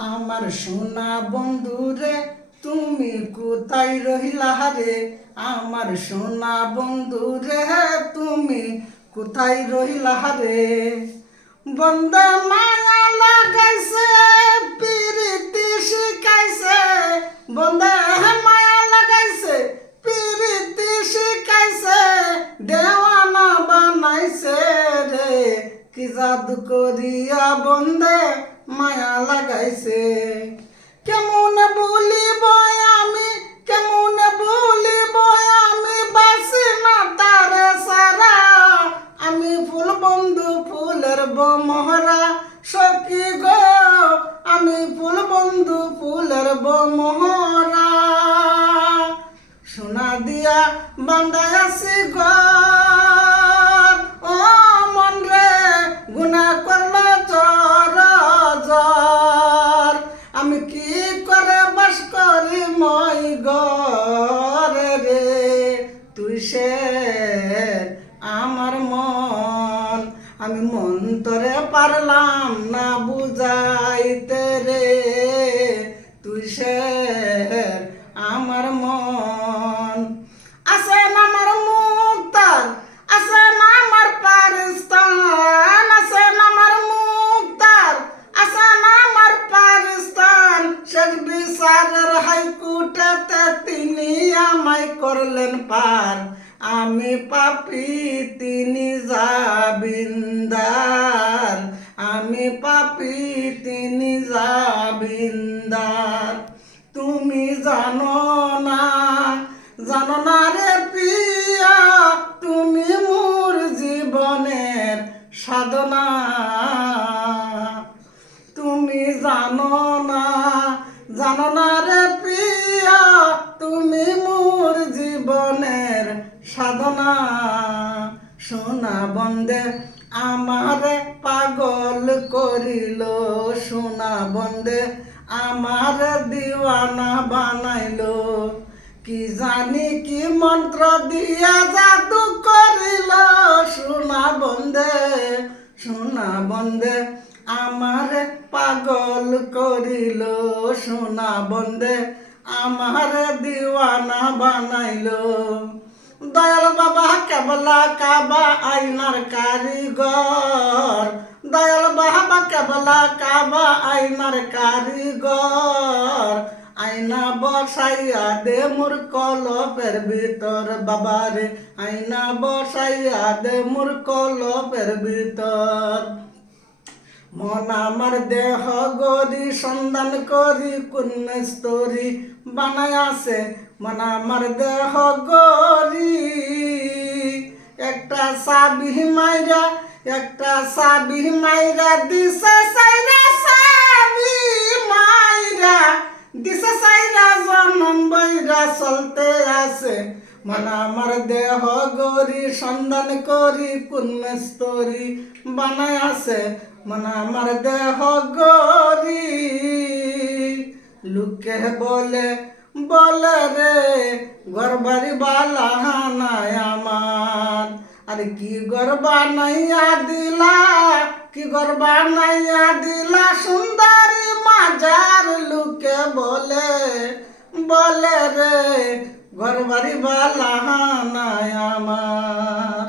আমার সোনা বন্ধু রে, তুমি কোথায় রহিলা রে? আমার সোনা বন্ধু রে, তুমি কোথায় রহিলা রে? বন্দে মায়া লাগাইছে, পিরিতি শিখাইছে। বন্দে মায়া লাগাইছে, পিরিতি শিখাইছে। দেওয়ানা বানাইছে রে, কি জাদু করিয়া বন্দে মায়া লাগাইছে। কেমন বলিব আমি, কেমন বলিব আমি, বাসি না তারে সারা। আমি ফুল বন্ধু ফুলের বমহরা সখী গো, আমি ফুল বন্ধু ফুলের বমহরা। সোনা দিয়া বান্ধায় আছি ঘর, ও মন রে গুনা করলো জর জর। আমি কি করে বাস করি মই ঘরে রে? তুই সে আমার মন, আমি মন তোরে পারলাম না বুঝাইতে রে। তুই সে আমার মন। আছেন আমার মুক্তার, আছেন আমার পারিস্তান, আছেন আমার মুক্তার, আছেন আমার পারিস্তান। শেষ বিচারের হাইকোর্টেতে তিনি আমায় করলেন পার। আমি পাপী তিনি জামিনদার, আমি পাপী তিনি জামিনদার। তুমি জানো না, জানো না রে প্রিয়া, তুমি মোর জীবনের সাধনা। তুমি জানো না, জানো না রে প্রিয়া, তুমি মোর জীবনের সাধনা। সোনা বন্দে আমারে পাগল করিল, সোনা বন্দে আমার দিওয়ানা বানাইলো। কি জানি কি মন্ত্র দিয়া জাদু করিল, সোনা বন্দে, সোনা বন্দে আমার পাগল করিল, সোনা বন্দে আমার দিওয়ানা বানাইলো। দয়াল বাবা কেবলা কাবা আইনার কারিগর, দয়াল বাবা কেবলা কাবা আইনার কারিগর। আয়না বসাইয়া দে মোর কলপের ভিতর বাবারে, আয়না বসাইয়া দে মোর কলপের ভিতর। মন আমার দেহ গরি সন্ধান করি কোন মিস্ত্রি বানায় আছে। মন আমার দেহ গরি একটা সাবি মাইরা, একটা সাবি মাইরা দিছে সাইরা, সাবি মাইরা দিছে সাইরা জনম বইরা চলতে আছে। মন আমার দেহ গরি সন্ধান করি কোন মিস্ত্রি বানায় আছে। মন আমার দেহ গরি লুকে বলে, বলে রে ঘর বাড়ি বালা নাই আমার। আরে কি ঘর বানাইয়া দিলা, কি ঘর বানাইয়া দিলা সুন্দরী মাজার। লুকে বলে, বলে রে ঘর বাড়ি বালা নাই আমার।